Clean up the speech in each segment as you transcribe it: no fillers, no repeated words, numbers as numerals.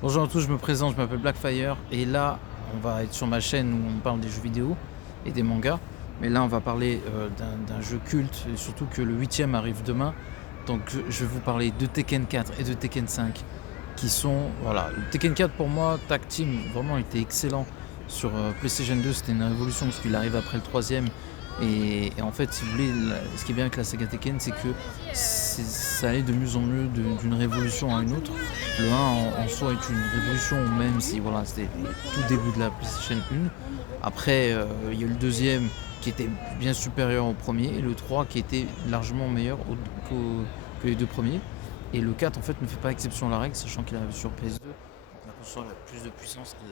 Bonjour à tous, je me présente, je m'appelle Blackfire et là on va être sur ma chaîne où on parle des jeux vidéo et des mangas. Mais là on va parler d'un jeu culte et surtout que le huitième arrive demain. Donc je vais vous parler de Tekken 4 et de Tekken 5 qui sont, voilà, le Tekken 4 pour moi, Tag Team, vraiment il était excellent sur PlayStation 2, c'était une révolution parce qu'il arrive après le troisième. Et en fait, si vous voulez, ce qui est bien avec la saga Tekken, c'est que ça allait de mieux en mieux d'une révolution à une autre. Le 1 en soi est une révolution, même si voilà, c'était le tout début de la PlayStation 1. Après, il y a eu le deuxième qui était bien supérieur au premier, et le 3 qui était largement meilleur que les deux premiers. Et le 4 en fait ne fait pas exception à la règle, sachant qu'il arrive sur PS2. Donc la console a plus de puissance, le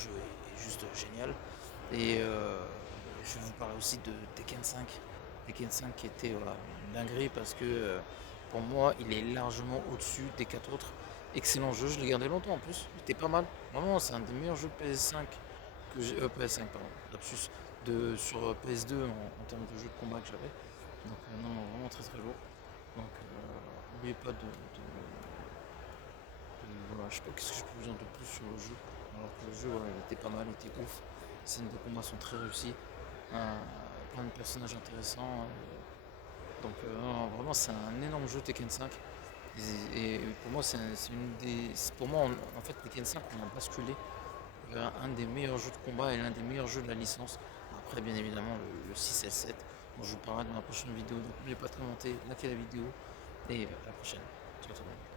jeu est juste génial. Et je vais vous parler aussi de Tekken 5. Tekken 5 qui était voilà, une dinguerie parce que pour moi il est largement au-dessus des 4 autres. Excellent jeu, je l'ai gardé longtemps en plus, il était pas mal. Vraiment c'est un des meilleurs jeux PS5 que j'ai. PS5 pardon, lapsus, sur PS2 en termes de jeu de combat que j'avais. Donc non, non, vraiment très très lourd. Donc n'oubliez pas voilà, je sais pas qu'est-ce que je peux vous dire de plus sur le jeu. Alors que le jeu voilà, il était pas mal, il était ouf. Les scènes de combat sont très réussies. Euh, Plein de personnages intéressants. Donc non, vraiment c'est un énorme jeu Tekken 5. Et pour moi c'est une des. Pour moi en fait Tekken 5 on a basculé vers un des meilleurs jeux de combat et l'un des meilleurs jeux de la licence. Après bien évidemment le 6 et le 7 dont je vous parlerai dans la prochaine vidéo. Donc n'oubliez pas de commenter, liker la vidéo et à la prochaine. Ciao tout le monde.